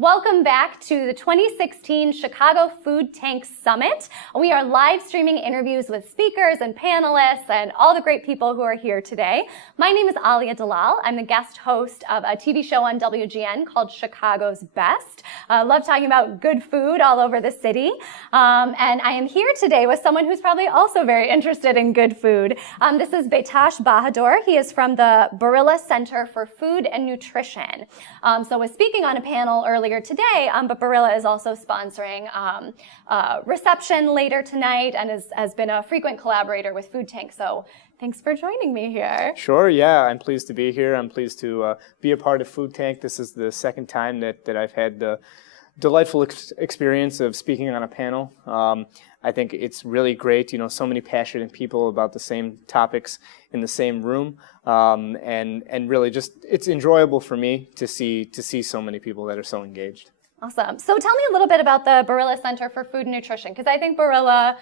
Welcome back to the 2016 Chicago Food Tank Summit. We are live streaming interviews with speakers and panelists and all the great people who are here today. My name is Alia Dalal. I'm the guest host of a TV show on WGN called Chicago's Best. Love talking about good food all over the city. And I am here today with someone who's probably also very interested in good food. This is Behtash Bahador. He is from the Barilla Center for Food and Nutrition. So was speaking on a panel earlier today, but Barilla is also sponsoring reception later tonight and has been a frequent collaborator with Food Tank. So thanks for joining me here. Sure, yeah, I'm pleased to be here. I'm pleased to be a part of Food Tank. This is the second time that I've had the delightful experience of speaking on a panel. I think it's really great, so many passionate people about the same topics in the same room, and really just it's enjoyable for me to see so many people that are so engaged. Awesome. So tell me a little bit about the Barilla Center for Food and Nutrition, because I think Barilla,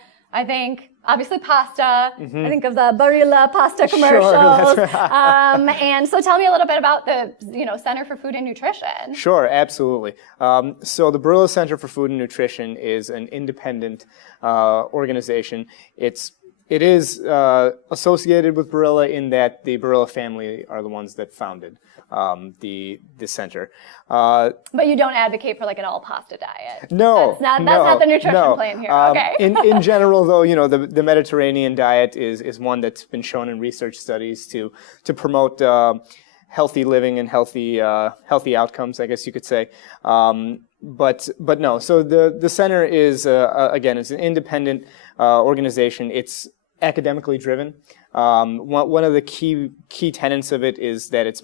obviously pasta. Mm-hmm. I think of the Barilla pasta commercials. Sure, and so tell me a little bit about the Center for Food and Nutrition. Sure, absolutely. So the Barilla Center for Food and Nutrition is an independent organization. It is associated with Barilla in that the Barilla family are the ones that founded the center. But you don't advocate for like an all pasta diet. No, that's not the nutrition plan here. Okay. In general, though, the Mediterranean diet is one that's been shown in research studies to promote healthy living and healthy outcomes, I guess you could say. But no. So the center is again, it's an independent organization. It's academically driven. One of the key tenets of it is that it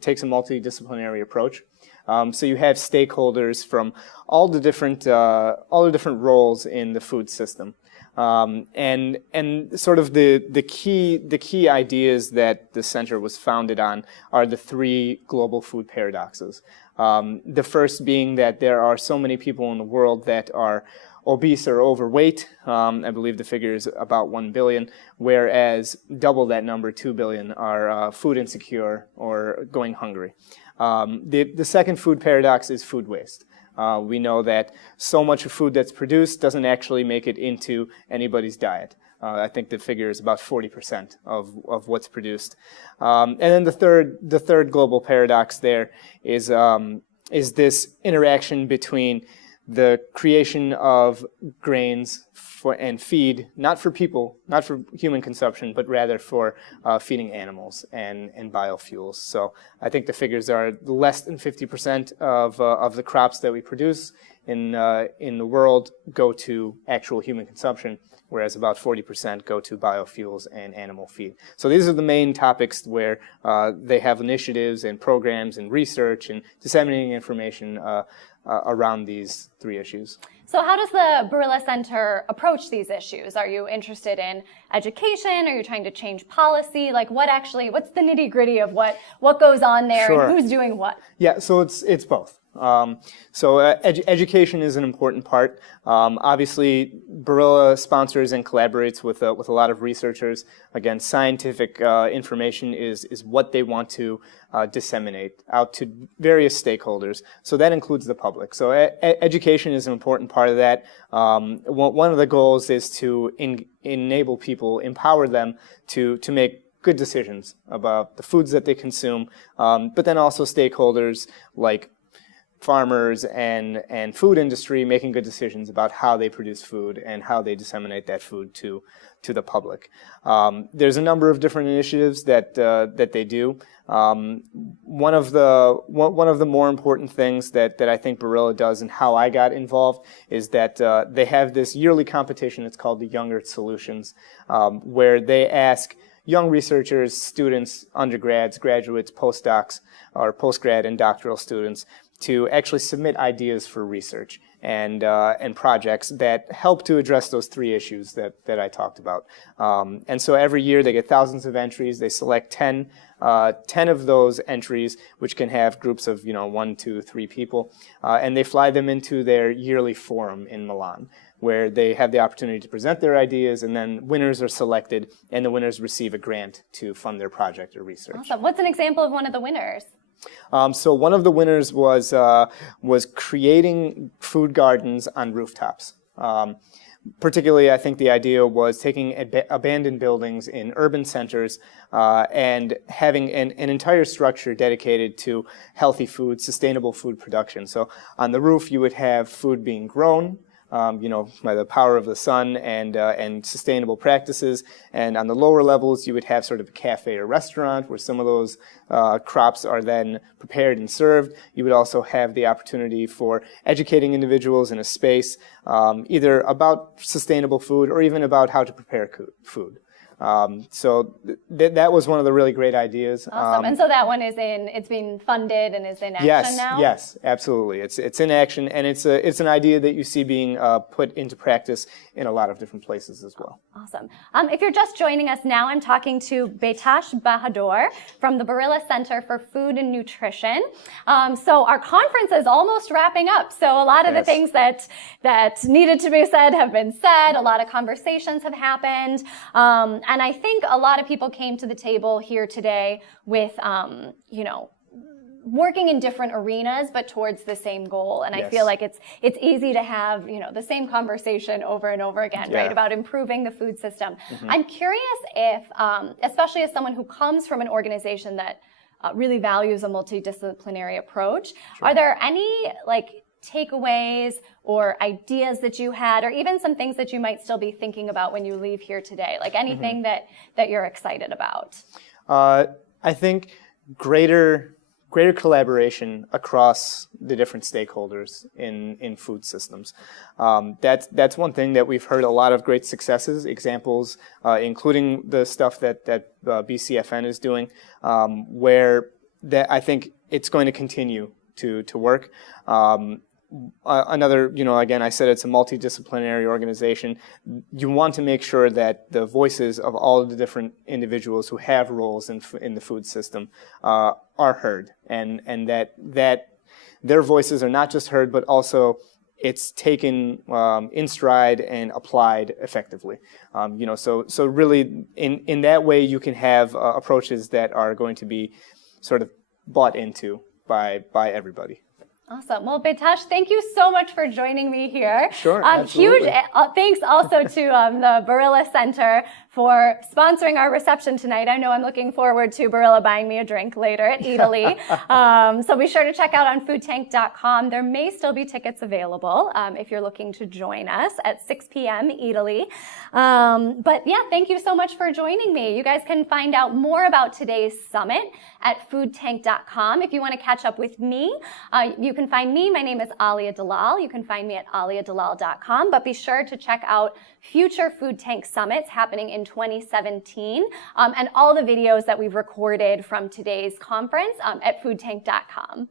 takes a multidisciplinary approach. So you have stakeholders from all the different roles in the food system, and sort of the key ideas that the center was founded on are the three global food paradoxes. The first being that there are so many people in the world that are obese or overweight. I believe the figure is about 1 billion, whereas double that number, 2 billion, are food insecure or going hungry. The second food paradox is food waste. We know that so much of food that's produced doesn't actually make it into anybody's diet. I think the figure is about 40% of what's produced. And then the third global paradox there is this interaction between the creation of grains and feed, not for people, not for human consumption, but rather for feeding animals and biofuels. So I think the figures are less than 50% of the crops that we produce in the world go to actual human consumption, whereas about 40% go to biofuels and animal feed. So these are the main topics where they have initiatives and programs and research and disseminating information around these three issues. So how does the Barilla Center approach these issues? Are you interested in education? Are you trying to change policy? Like what's the nitty-gritty of what goes on there? Sure. And who's doing what? Yeah, so it's both. Education is an important part. Obviously, Barilla sponsors and collaborates with a lot of researchers. Again, scientific information is what they want to disseminate out to various stakeholders. So that includes the public. So education is an important part of that. One of the goals is to enable people, empower them to make good decisions about the foods that they consume, but then also stakeholders like farmers and food industry making good decisions about how they produce food and how they disseminate that food to the public. There's a number of different initiatives that they do. One of the more important things that I think Barilla does and how I got involved is that they have this yearly competition. It's called the Young Earth Solutions, where they ask young researchers, students, undergrads, graduates, postdocs, or postgrad and doctoral students to actually submit ideas for research and projects that help to address those three issues that I talked about. And so every year they get thousands of entries. They select 10 of those entries, which can have groups of 1, 2, 3 people, and they fly them into their yearly forum in Milan. where they have the opportunity to present their ideas, and then winners are selected, and the winners receive a grant to fund their project or research. Awesome. What's an example of one of the winners? So one of the winners was creating food gardens on rooftops. Particularly, I think the idea was taking abandoned buildings in urban centers and having an entire structure dedicated to healthy food, sustainable food production. So on the roof, you would have food being grown, by the power of the sun and sustainable practices. And on the lower levels, you would have sort of a cafe or restaurant where some of those crops are then prepared and served. You would also have the opportunity for educating individuals in a space either about sustainable food or even about how to prepare food. That was one of the really great ideas. Awesome. And so that one it's being funded and is in action now? Yes, absolutely. It's in action, and it's an idea that you see being put into practice in a lot of different places as well. Awesome. If you're just joining us now, I'm talking to Behtash Bahador from the Barilla Center for Food and Nutrition. So our conference is almost wrapping up. So a lot of the things that needed to be said have been said. A lot of conversations have happened. And I think a lot of people came to the table here today with, working in different arenas, but towards the same goal. And I feel like it's easy to have, the same conversation over and over again, right? About improving the food system. Mm-hmm. I'm curious if, especially as someone who comes from an organization that really values a multidisciplinary approach, are there any, takeaways or ideas that you had, or even some things that you might still be thinking about when you leave here today? Like anything that you're excited about? I think greater collaboration across the different stakeholders in food systems. That's one thing that we've heard a lot of great successes, examples, including the stuff that BCFN is doing, where that I think it's going to continue to work. Another, again, I said it's a multidisciplinary organization. You want to make sure that the voices of all of the different individuals who have roles in the food system are heard, and that their voices are not just heard, but also it's taken in stride and applied effectively. So really, in that way, you can have approaches that are going to be sort of bought into by everybody. Awesome. Well, Behtash, thank you so much for joining me here. Sure, absolutely. Huge thanks also to the Barilla Center for sponsoring our reception tonight. I know I'm looking forward to Barilla buying me a drink later at Italy. So be sure to check out on foodtank.com. There may still be tickets available if you're looking to join us at 6 p.m. Italy. But yeah, thank you so much for joining me. You guys can find out more about today's summit at foodtank.com. If you want to catch up with me, you can find me. My name is Alia Dalal. You can find me at aliadalal.com. But be sure to check out future Food Tank summits happening in 2017 and all the videos that we've recorded from today's conference at foodtank.com.